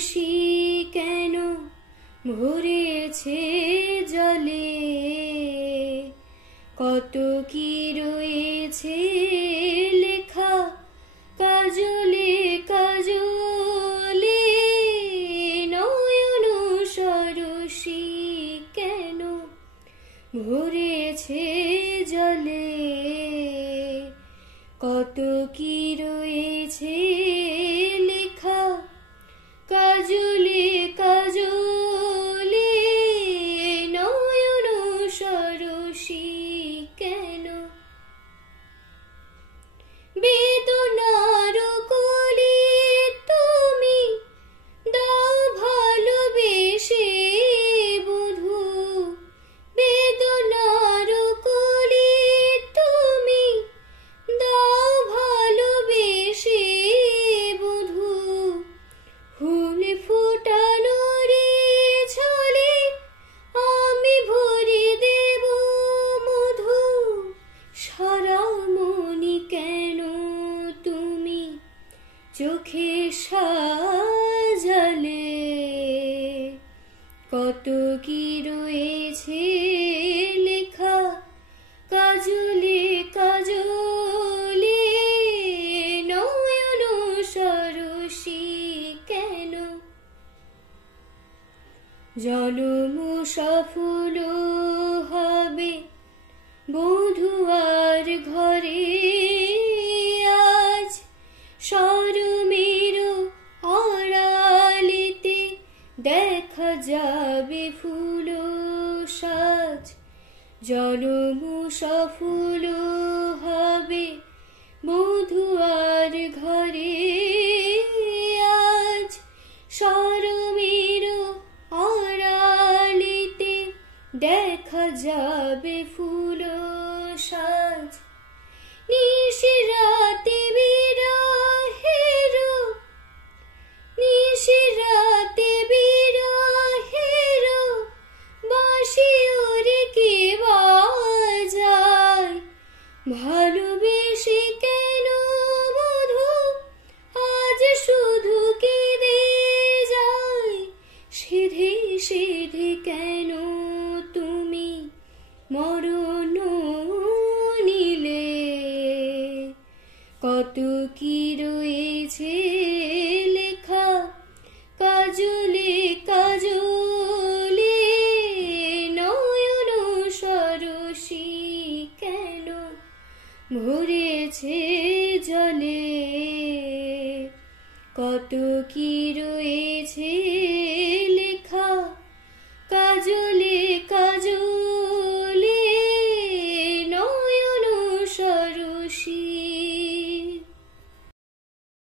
সরসী কেন ভরেছে জলে, কত কি রয়েছে লেখা কাজলে কাজলে। নয়ন সরসী কেন ভরেছে জলে, কত কি রয়েছে লেখা কাজলে কাজলে। নয়ন সরসী কেন বেদনার কলি তুমি দাও ভালোবেসে বধূ। বেদনার কলি তুমি দাও ভালোবেসে বধূ। ফুল ফুটানোর ছলে আমি ভরে দেব মধু। সারামণি কেন তুমি চোখে সাজালে, কত কি রয়েছে লেখা কাজলে কাজলে। নয়ন সরসী কেন জনম সফল হবে বধূয়ার ঘরে। আজ শরমের আড়ালেতে দেখা যাবে ফুল সাজ। জনম সফল হবে বধূয়ার ঘরে। আজ শরমের আড়ালেতে দেখা যাবে ফুল সাজ। নিশিরাতে বিরহের নিশিরাতে বিরহের বাঁশি ওরে কে বাজায়। ভালোবেসে কেন বধূ আজ শুধু কেঁদে যায়। সিধে সিধে কেন তুমি মরণ নিলে, কত কি রয়েছে লেখা কাজলে কাজলে। নয়ন সরসী কেন ভরেছে জলে, কত কি রয়েছে লেখা কাজলে কাজলে। নয়ন সরসী।